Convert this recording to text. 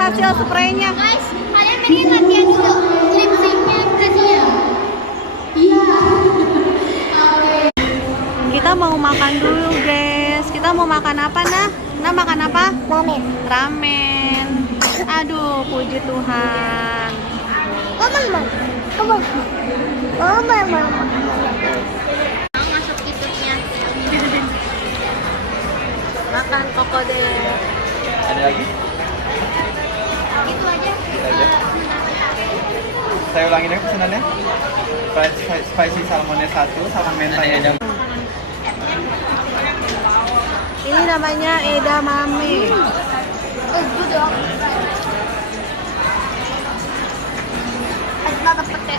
hasil spraynya. Guys, kalian pengen latihan dulu lip syncnya kasihnya. Iya. Kita mau makan dulu, guys. Kita mau makan apa, nah? Nah, makan apa? Ramen. Ramen. Aduh, puji Tuhan. Masuk YouTube-nya. Makan kokodel. Ada lagi? Gitu aja. Gitu aja. Saya ulangin lagi pesanannya. Spicy salmonnya 1 sama mentanya. Ini namanya edamame. Gue dong. Ada pete.